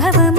वैभवम्